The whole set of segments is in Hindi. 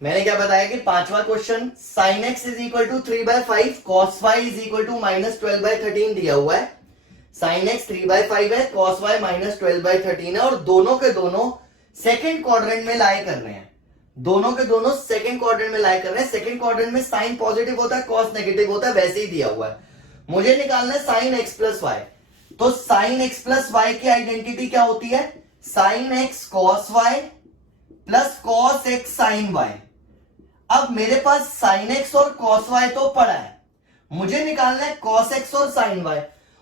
मैंने क्या बताया कि पांचवा question sine x is equal to 3/5 cos y is equal to -12/13 दिया हुआ है। साइन एक्स 3/5 है, कॉस वाई -12/13 है और दोनों के दोनों सेकंड क्वाड्रेंट में लाई कर रहे हैं। दोनों के दोनों सेकंड क्वाड्रेंट में लाई कर रहे हैं। सेकंड क्वाड्रेंट में साइन पॉजिटिव होता है, कॉस नेगेटिव होता है, वैसे ही दिया हुआ है। मुझे निकालना है साइन एक्स प्लस वाई। तो साइन एक्स प्लस वाई की आइडेंटिटी क्या होती है? Sine x cos y plus cos x sine y. अब मेरे पास साइन एक्स और कॉस वाई तो पड़ा है, मुझे निकालना है कॉस एक्स और साइन वाई।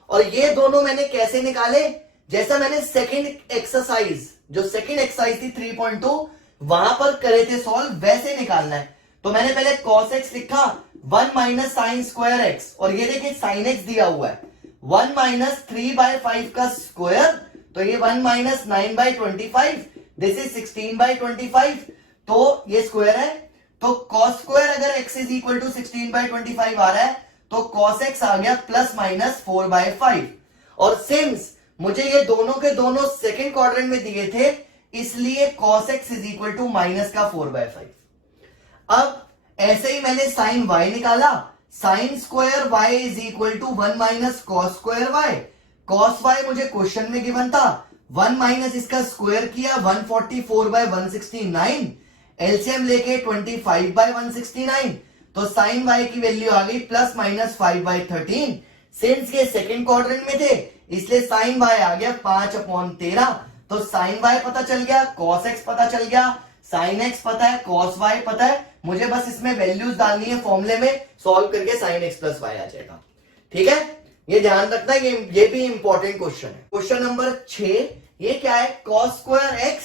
और ये दोनों मैंने कैसे निकाले? जैसा मैंने सेकंड एक्सरसाइज, जो सेकंड एक्सरसाइज थी 3.2, वहां पर करे थे सॉल्व, वैसे निकालना है। तो मैंने पहले कॉस एक्स लिखा 1 माइनस साइन स्क्वायर एक्स, और ये देखिए साइन एक्स दिया हुआ है 1 माइनस 3/5 का स्क्वायर, तो ये 1 माइनस 9/25, दिस इज 16/25, तो ये स्क्वायर है। तो कॉस स्क्वायर अगर x इज इक्वल टू 16/25 आ रहा है तो कॉस x आ गया प्लस माइनस 4/5। और सिंस मुझे ये दोनों के दोनों सेकंड क्वाड्रेंट में दिए थे, इसलिए cos x is equal to minus का 4/5। अब ऐसे ही मैंने साइन y निकाला, sine square y is equal to 1 minus cos square y। Cos y मुझे क्वेश्चन में गिवन था, 1 माइनस इसका स्क्वायर किया 144/169, एलसीएम लेके 25/169, तो साइन y की वैल्यू आ गई प्लस माइनस 5/13। सिंस ये सेकंड क्वाड्रेंट में थे इसलिए साइन y आ गया 5/13। तो साइन y पता चल गया, cos x पता चल गया, साइन x पता है, cos y पता है, मुझे बस इसमें वैल्यूज डालनी है फॉर्मूले में, सॉल्व करके साइन x प्लस वाई आ जाएगा। ठीक है, ये ध्यान रखना, ये भी इंपॉर्टेंट क्वेश्चन है। क्वेश्चन नंबर 6, ये क्या है? cos square x,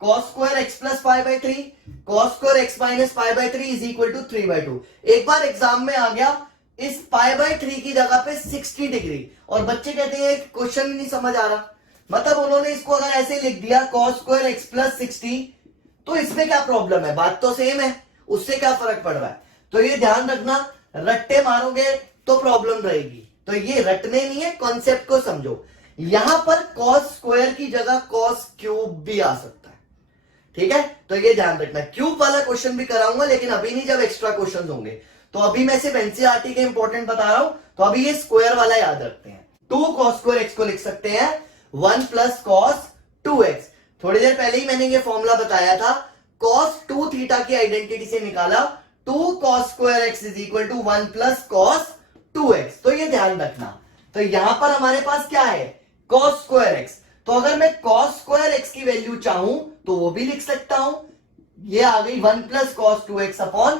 cos square x plus π/3, cos square x minus π/3 is equal to 3/2। एक बार एग्जाम में आ गया इस π/3 की जगह पे 60 डिग्री, और बच्चे कहते हैं क्वेश्चन नहीं समझ आ रहा, मतलब उन्होंने इसको अगर ऐसे लिख दिया cos स्क्वायर x प्लस 60, तो इसमें क्या प्रॉब्लम है? बात तो सेम है, उससे क्या फर्क पड़ रहा है? तो ये ध्यान रखना, रट्टे मारोगे तो प्रॉब्लम रहेगी। तो ये रटने नहीं है, कॉन्सेप्ट को समझो। यहां पर cos स्क्वायर की जगह cos क्यूब भी आ सकता है। ठीक है, तो ये ध्यान रखना। क्यूब वाला क्वेश्चन भी कराऊंगा, लेकिन अभी नहीं, जब एक्स्ट्रा क्वेश्चन होंगे। तो अभी मैं सिर्फ एनसीईआरटी के इंपॉर्टेंट बता रहा हूं, तो अभी ये स्क्वायर वाला याद रखते हैं। 2 cos स्क्वायर x को लिख सकते हैं 1 प्लस cos 2x। थोड़ी देर पहले ही मैंने ये फॉर्मूला बताया था, cos 2 थीटा की आइडेंटिटी से निकाला, 2 cos square x is equal to 1 plus cos 2x। तो ये ध्यान रखना। तो यहां पर हमारे पास क्या है? cos square x। तो अगर मैं cos स्क्वायर x की वैल्यू चाहूं तो वो भी लिख सकता हूं, ये आ गई 1 प्लस cos 2x अपॉन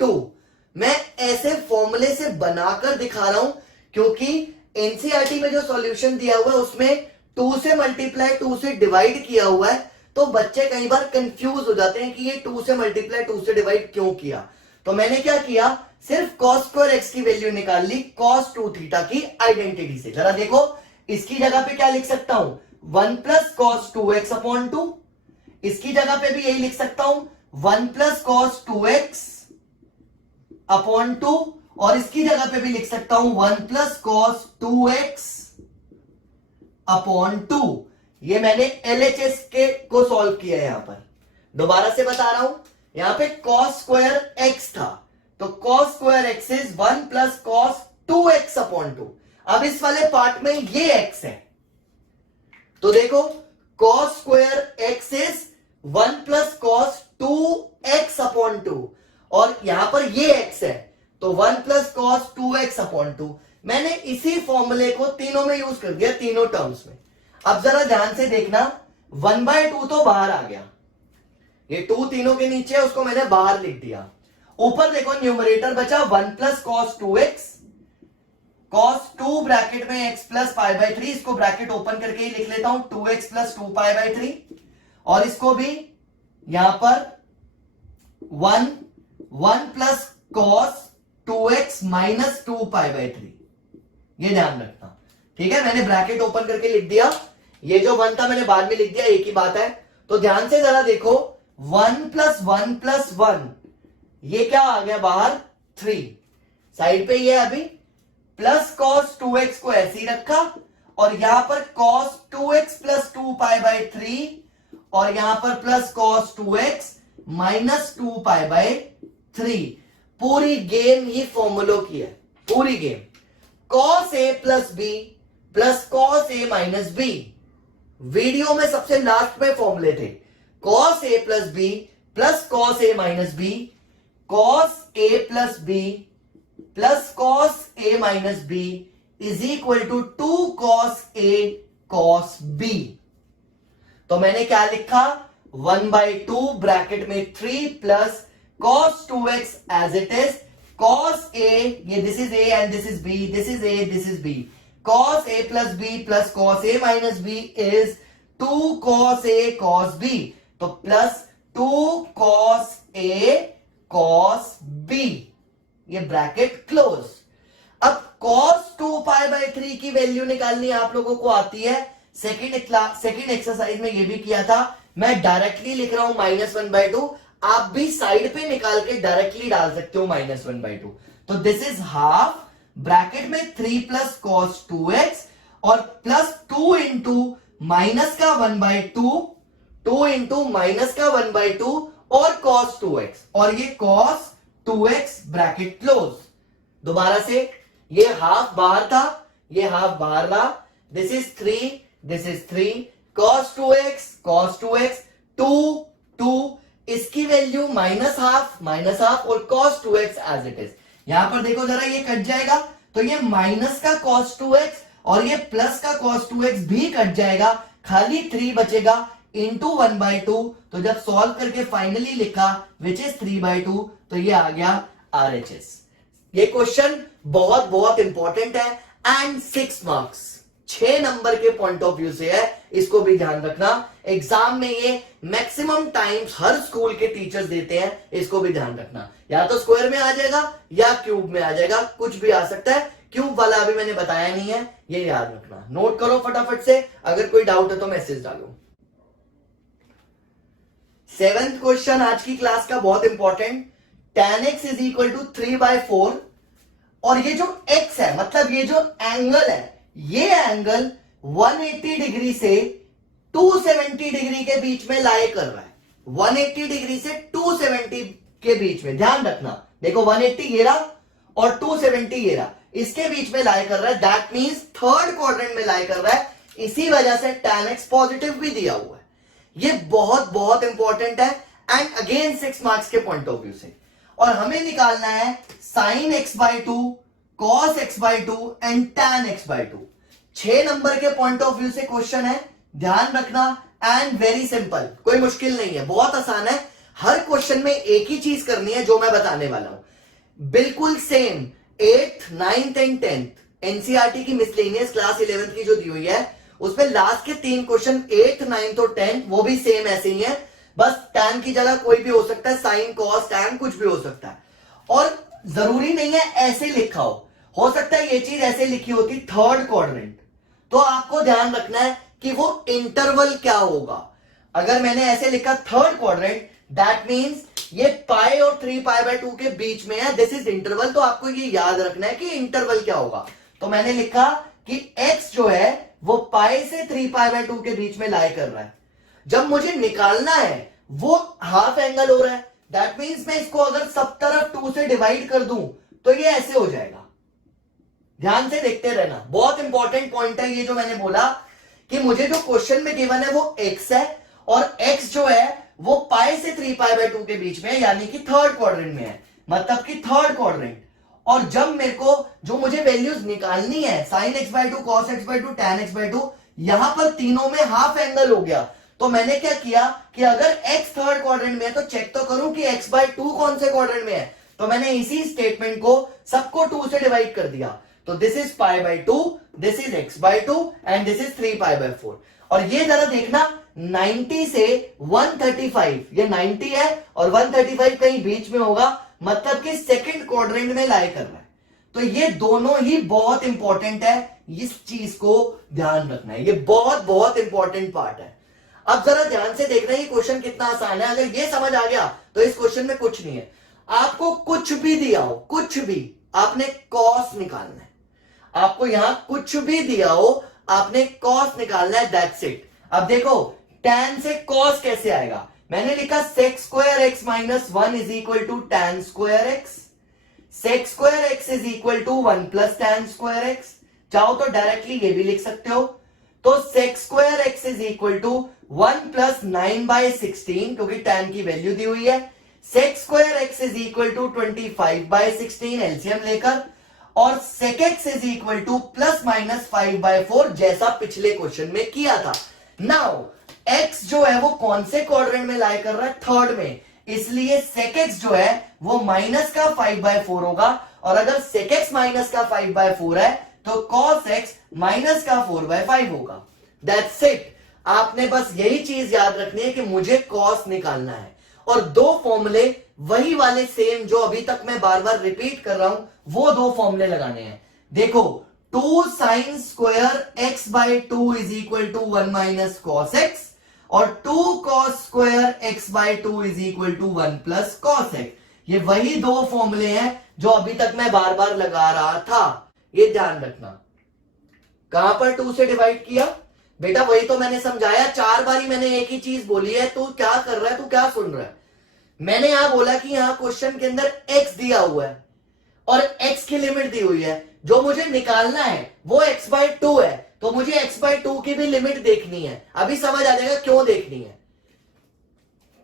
2। मैं ऐसे फॉर्मूले से बनाकर दिखा रहा हूं, क्योंकि एनसीईआरटी में जो सॉल्यूशन दिया हुआ है उसमें 2 से मल्टीप्लाई 2 से डिवाइड किया हुआ है, तो बच्चे कई बार कंफ्यूज हो जाते हैं कि ये 2 से मल्टीप्लाई 2 से डिवाइड क्यों किया। तो मैंने क्या किया, सिर्फ cos स्क्वायर x की वैल्यू निकाल ली cos 2 थीटा की आइडेंटिटी से। जरा देखो, इसकी जगह पे क्या लिख सकता हूं? 1 प्लस cos 2x अपॉन 2। इसकी जगह पे भी यही लिख सकता हूं, 1 प्लस cos 2x अपॉन 2, और इसकी जगह पे भी लिख सकता हूं 1 प्लस cos 2x अपॉन 2। ये मैंने LHS के को सॉल्व किया है। यहां पर दोबारा से बता रहा हूं, यहां पे cos स्क्वायर x था, तो cos square x is 1 plus cos 2x upon 2। अब इस वाले पार्ट में ये x है, तो देखो cos square x is 1 plus cos 2x upon 2, और यहां पर ये x है, तो 1 प्लस cos 2x अपॉन 2। मैंने इसी फॉर्मूले को तीनों में यूज कर दिया, तीनों टर्म्स में। अब जरा ध्यान से देखना, 1/2 तो बाहर आ गया, ये 2 तीनों के नीचे है, उसको मैंने बाहर लिख दिया। ऊपर देखो न्यूमरेटर बचा 1 plus cos 2x, cos 2 bracket में x प्लस π/3, इसको ब्रैकेट ओपन करके ही लिख लेता हूं 2x प्लस 2π/3, और इसको भी यहां पर 1 प्लस cos 2x माइनस 2π/3, ये ध्यान रखना। ठीक है, मैंने ब्रैकेट ओपन करके लिख दिया, ये जो 1 था मैंने बाद में लिख दिया, एक ही बात है। तो ध्यान से जरा देखो, 1 प्लस 1 प्लस 1, ये क्या आ गया बाहर? 3। साइड पे ये अभी प्लस cos 2x को ऐसे ही रखा, और यहां पर cos 2x प्लस 2π/3, और यहां पर प्लस cos 2x -2π/3। पूरी गेम ही फॉर्मूलो की है, पूरी game. cos a plus B plus cos a minus B, video में सबसे लास्ट में फॉर्मूले थे। cos a plus B plus cos a minus B, cos a plus B plus cos a minus B is equal to 2 cos a cos b। तो मैंने क्या लिखा, 1/2 ब्रैकेट में 3 plus cos 2x as it is, cos a, ये this is a and this is b, this is a, this is b, cos a plus b plus cos a minus b is 2 cos a cos b। तो plus 2 cos a cos b, ये ब्रैकेट क्लोज। अब cos 2π/3 की वैल्यू निकालनी आप लोगों को आती है, सेकेंड एक्सरसाइज में ये भी किया था। मैं डायरेक्टली लिख रहा हूं -1/2, आप भी साइड पे निकाल के डायरेक्टली डाल सकते हो -1/2। तो दिस इज हाफ, ब्रैकेट में 3 प्लस cos 2x और प्लस 2 इंटू माइनस का 1/2, 2 इंटू माइनस का 1/2 और cos 2x, और ये cos 2x ब्रैकेट क्लोज। दोबारा से, ये हाफ बाहर था, ये हाफ बाहर रहा, this is 3, this is 3, cos 2x 2, इसकी वैल्यू माइनस हाफ और cos 2x as it is. यहां पर देखो जरा, ये कट जाएगा तो ये माइनस का cos 2x और ये प्लस का cos 2x भी कट जाएगा, खाली 3 बचेगा इंटू 1/2। तो जब सॉल्व करके फाइनली लिखा विच इज 3/2, तो ये आ गया RHS। ये क्वेश्चन बहुत बहुत इंपॉर्टेंट है एंड 6 मार्क्स, 6 नंबर के पॉइंट ऑफ व्यू से है, इसको भी ध्यान रखना। एग्जाम में ये मैक्सिमम टाइम्स हर स्कूल के टीचर्स देते हैं, इसको भी ध्यान रखना। या तो स्क्वायर में आ जाएगा या क्यूब में आ जाएगा, कुछ भी आ सकता है। क्यूब वाला अभी मैंने बताया नहीं है, ये याद रखना। नोट करो फटाफट से, अगर कोई डाउट है तो मैसेज डालो। 7th क्वेश्चन आज की क्लास का बहुत important, tan x is equal to 3/4, और ये जो x है, मतलब ये जो एंगल है, ये एंगल 180 डिग्री से 270 डिग्री के बीच में लाई कर रहा है। 180 डिग्री से 270 के बीच में, ध्यान रखना। देखो 180 ये रहा और 270 ये रहा, इसके बीच में लाई कर रहा है, दैट मींस थर्ड क्वाड्रेंट में लाई कर रहा है। इसी वजह से tan x पॉजिटिव भी दिया हुआ है। ये बहुत बहुत इंपॉर्टेंट है एंड अगेन 6 मार्क्स के पॉइंट ऑफ व्यू से। और हमें निकालना है sin x/2, cos x/2 and tan x/2। 6 number के पॉइंट ऑफ व्यू से क्वेश्चन है, ध्यान रखना एंड वेरी सिंपल, कोई मुश्किल नहीं है, बहुत आसान है। हर क्वेश्चन में एक ही चीज करनी है जो मैं बताने वाला हूं, बिल्कुल same 8th 9th and 10th NCERT की मिसलेनियस क्लास 11th की जो दी हुई है, उसमें लास्ट के 3 क्वेश्चन 8th 9th और 10th वो भी सेम ऐसे ही है, बस tan की जगह कोई भी हो सकता है, sin cos tan कुछ भी हो सकता है। और जरूरी नहीं है ऐसे लिखा हो सकता है ये चीज ऐसे लिखी होती थर्ड क्वाड्रेंट। तो आपको ध्यान रखना है कि वो इंटरवल क्या होगा। अगर मैंने ऐसे लिखा थर्ड क्वाड्रेंट, दैट मींस ये पाई और 3π/2 के बीच में है, दिस इज इंटरवल। तो आपको ये याद रखना है कि इंटरवल क्या होगा। तो मैंने लिखा कि x जो है वो पाई से 3π/2 के बीच में लाई कर रहा है। जब मुझे निकालना है वो हाफ एंगल हो रहा है, दैट मींस मैं इसको अगर सब तरफ 2 से डिवाइड कर दूं तो ये ऐसे हो जाएगा। ध्यान से देखते रहना, बहुत इंपॉर्टेंट पॉइंट है ये जो मैंने बोला कि मुझे जो क्वेश्चन में गिवन है वो x है और x जो है वो पाई से 3π/2 के बीच में है, यानी कि थर्ड क्वाड्रेंट में है, मतलब कि थर्ड क्वाड्रेंट। और जब मेरे को जो मुझे वैल्यूज निकालनी है sin x/2, cos x/2, tan x/2, यहां पर तीनों में हाफ एंगल हो गया। तो मैंने क्या किया कि अगर x थर्ड क्वाड्रेंट में है तो चेक तो करूं कि x/2 कौन से क्वाड्रेंट में है। तो मैंने इसी स्टेटमेंट को सबको 2 से डिवाइड कर दिया। तो this is π/2, this is x/2 and this is 3π/4। और ये जरा देखना 90 से 135, ये 90 है और 135 कहीं बीच में होगा, मतलब कि सेकंड क्वाड्रेंट में लाई कर रहा है। तो ये दोनों ही बहुत इंपॉर्टेंट है, इस चीज को ध्यान रखना है, ये बहुत बहुत इंपॉर्टेंट पार्ट है। अब जरा ध्यान से देखना ये क्वेश्चन कितना आसान है। अगर ये समझ आ गया तो इस क्वेश्चन में कुछ नहीं है, आपको कुछ भी दिया हो, कुछ भी, आपने कॉस निकालना है। आपको यहां कुछ भी दिया हो आपने कॉस निकालना है, दैट्स इट। अब देखो tan से cos कैसे आएगा, मैंने लिखा sec square x minus 1 is equal to tan square x, sec square x is equal to 1 plus tan square x। चाहो तो डायरेक्टली ये भी लिख सकते हो। तो sec square x is equal to 1 plus 9/16, क्योंकि tan की वैल्यू दी हुई है। sec square x is equal to 25/16 LCM लेकर, और sec x is equal to plus minus 5/4 जैसा पिछले क्वेश्चन में किया था। नाउ x जो है वो कौन से क्वाड्रेंट में लाई कर रहा है? थर्ड में, इसलिए sec x जो है वो माइनस का 5/4 होगा, और अगर sec x माइनस का 5/4 है तो cos x माइनस का 4/5 होगा। That's it. आपने बस यही चीज याद रखनी है कि मुझे cos निकालना है, और दो फॉर्मूले वही वाले सेम जो अभी तक मैं बार बार रिपीट कर रहा हूं, वो दो फॉर्मूले लगाने हैं। देखो 2 sin square x by 2 is equal to 1 minus cos x, और 2 cos square x by 2 is equal to 1 plus cos x। ये वही दो फॉर्मूले हैं जो अभी तक मैं बार बार लगा रहा था, ये ध्यान रखना। कहां पर 2 से डिवाइड किया? बेटा वही तो मैंने समझाया, 4 बारी मैंने एक ही चीज बोली है। तू क्या कर रहा है, तू क्या सुन रहा है? मैंने यहां बोला कि यहां क्वेश्चन के अंदर x दिया हुआ है और x की लिमिट दी हुई है, जो मुझे निकालना है वो x बाई 2 है, तो मुझे x बाई 2 की भी लिमिट देखनी है। अभी समझ आ जाएगा क्यों देखनी है।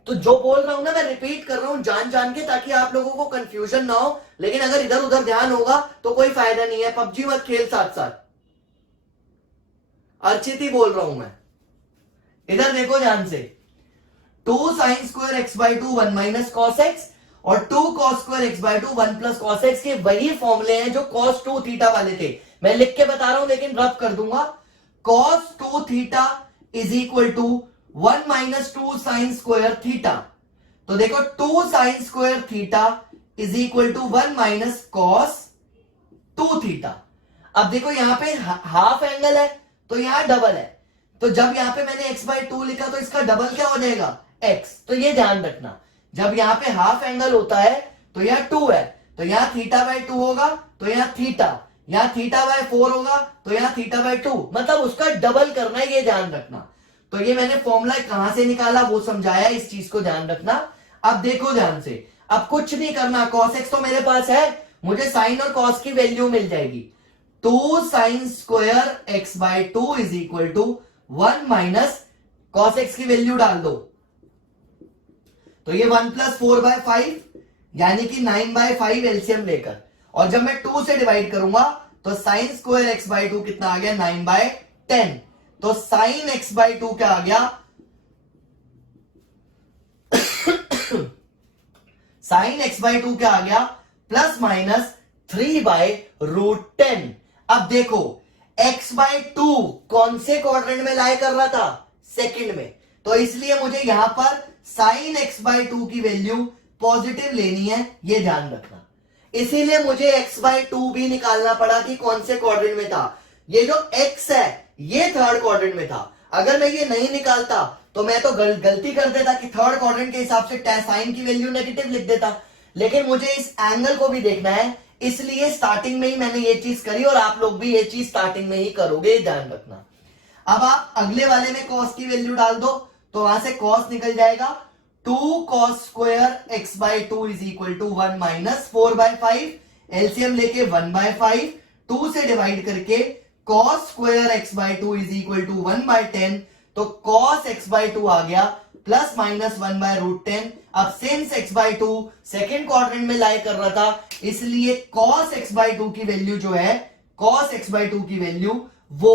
तो जो बोल रहा हूं ना, मैं रिपीट कर रहा हूं जान जान के, ताकि आप लोगों को कंफ्यूजन ना हो। लेकिन अगर इधर उधर ध्यान होगा तो कोई फायदा नहीं है। पबजी मत खेल साथ साथ। अर्चित ही बोल रहा हूं मैं। इधर देखो ध्यान से। 2 sin square x by 2 1 minus cos x, और 2 cos square x by 2 1 plus cos x के वही फॉर्मूले हैं जो cos 2 थीटा वाले थे। मैं लिख के बता रहा हूं लेकिन रब कर दूंगा। cos 2 theta is equal to 1 minus 2 sine square theta. तो देखो 2 sine square theta is equal to 1 minus cos 2 theta. अब देखो यहां पे हाफ एंगल है तो यहां डबल है, तो जब यहां पे मैंने x बाई 2 लिखा तो इसका डबल क्या हो जाएगा? x। तो ये ध्यान रखना, जब यहां पे हाफ एंगल होता है तो यह 2 है, तो यहां थीटा बाई 2 होगा, तो यहां थीटा, यहां थीटा बाई 4 होगा, तो यहां थीटा बाई 2, मतलब उसका डबल करना है, ये ध्यान रखना। तो ये मैंने फॉर्मूला कहां से निकाला वो समझाया, इस चीज को ध्यान रखना। अब देखो ध्यान से, अब कुछ नहीं करना, cos x तो मेरे पास है, मुझे साइन और cos की वैल्यू मिल जाएगी। 2 sine square x by 2 is equal to 1 minus cos x की वैल्यू डाल दो, तो ये 1 प्लस 4/5 यानी कि 9/5 एलसीएम लेकर, और जब मैं 2 से डिवाइड करूंगा तो साइन स्क्वायर x बाई 2 कितना आ गया? 9/10। तो साइन x बाई 2 क्या आ गया? साइन x बाई 2 क्या आ गया? Plus minus 3/√10। अब देखो x बाई 2 कौन से क्वाड्रेंट में लाई कर रहा था? सेकंड में, तो इसलिए मुझे यहां पर साइन x बाई 2 की वैल्यू पॉजिटिव लेनी है, ये ध्यान रखना। इसीलिए मुझे x बाई 2 भी निकालना पड़ा कि कौन से क्वाड्रेंट में था। ये जो x है ये थर्ड क्वाड्रेंट में था। अगर मैं ये नहीं निकालता तो मैं तो गलती कर देता कि थर्ड क्वाड्रेंट के हिसाब से साइन की वैल्यू नेगेटिव लिख देता, लेकिन मुझे इस एंगल को भी देखना है, इसलिए स्टार्टिंग में ही मैंने ये चीज करी, और आप लोग भी ये चीज स्टार्टिंग में ही करोगे, ध्यान रखना। अब आप अगले वाले में cos की वैल्यू डाल दो, तो वहां से cos निकल जाएगा। 2 cos square x by 2 is equal to 1 minus 4/5, LCM लेके 1/5, 2 से डिवाइड करके cos square x by 2 is equal to 1/10, तो cos x बाई 2 आ गया प्लस माइनस 1/√10। अब since x by 2 second quadrant में लाई कर रहा था, इसलिए cos x बाई 2 की वैल्यू जो है, cos x बाई 2 की वैल्यू वो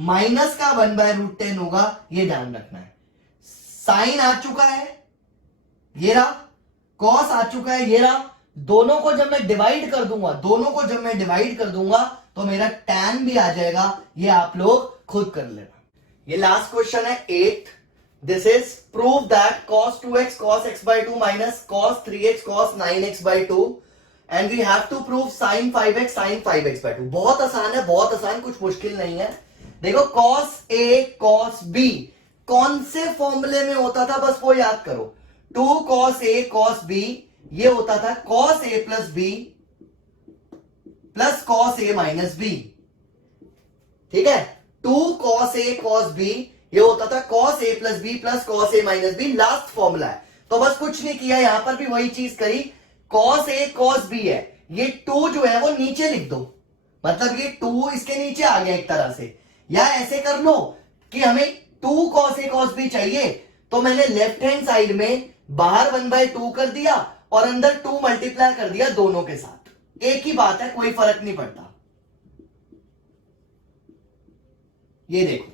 माइनस का 1/√10 होगा, ये ध्यान रखना है। साइन आ चुका है, ये रहा, cos आ चुका है, ये रहा। दोनों को जब मैं डिवाइड कर दूंगा, तो मेरा tan भी आ जाएगा, ये आप लोग खुद कर लेना। ये लास्ट क्वेश्चन है 8th। This is prove that cos 2x cos x by 2 minus cos 3x cos 9x by 2 and we have to prove sin 5x sin 5x by 2। बहुत आसान है, बहुत आसान, कुछ मुश्किल नहीं है। देखो cos a cos b कौन से फॉर्मूले में होता था, बस वो याद करो। 2 cos a cos b ये होता था cos a plus b plus cos a minus b, ठीक है। 2 cos a cos b ये होता था cos a plus B plus cos a minus B, last formula है। तो बस कुछ नहीं किया, यहां पर भी वही चीज करी, cos a cos b है, ये 2 जो है वो नीचे लिख दो, मतलब ये 2 इसके नीचे आ गया एक तरह से। या ऐसे कर लो कि हमें 2 cos a cos b चाहिए, तो मैंने लेफ्ट हैंड साइड में बाहर 1/2 कर दिया और अंदर 2 मल्टीप्लाई कर दिया दोनों के साथ, एक ही बात है, कोई फर्क नहीं पड़ता। ये देखो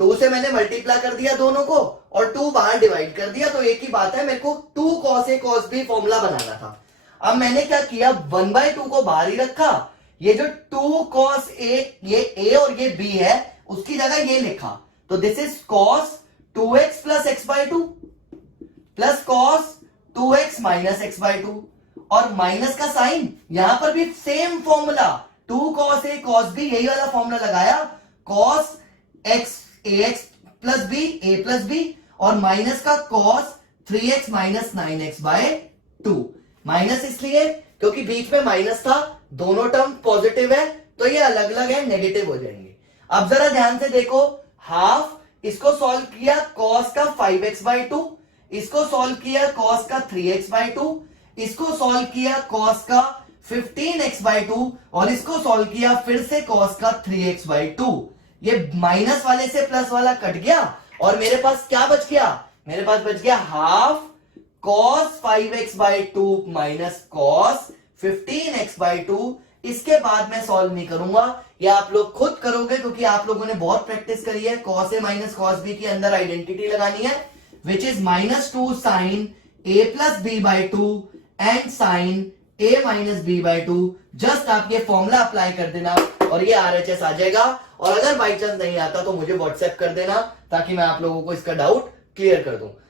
2 से मैंने मल्टीप्लाई कर दिया दोनों को और 2 बाहर डिवाइड कर दिया, तो एक ही बात है, मेरे को 2 cos a cos b formula बनाना था। अब मैंने क्या किया, 1/2 को बाहर ही रखा, ये जो 2 cos a, ये a और ये b है, उसकी जगह ये लिखा, तो this is cos 2x plus x/2 plus cos 2x minus x/2, और माइनस का साइन यहां पर भी same formula, 2 cos a cos b, यही वाला फॉर्मूला लगाया, cos x ax plus b a plus b, और माइनस का cos 3x minus 9x/2। Minus इसलिए क्योंकि बीच में माइनस था, दोनों टर्म पॉजिटिव है, तो ये अलग अलग है, नेगेटिव हो जाएंगे। अब जरा ध्यान से देखो, हाफ इसको सॉल्व किया cos का 5x/2, इसको सॉल्व किया cos का 3x/2, इसको सॉल्व किया cos का 15x/2, और इसको सॉल्व किया फिर से cos का 3x/2। ये माइनस वाले से प्लस वाला कट गया और मेरे पास क्या बच गया, मेरे पास बच गया half cos 5x/2 minus cos 15x/2। इसके बाद मैं सॉल्व नहीं करूंगा, ये आप लोग खुद करोगे क्योंकि आप लोगों ने बहुत प्रैक्टिस करी है। cos a minus cos b के अंदर आइडेंटिटी लगानी है, which is -2 sin a plus b/2 and sin a minus b/2। Just आप ये फॉर्मूला अप्लाई कर देना और ये RHS आ जाएगा। और अगर बाई चांस नहीं आता तो मुझे व्हाट्सएप कर देना ताकि मैं आप लोगों को इसका डाउट क्लियर कर दूं।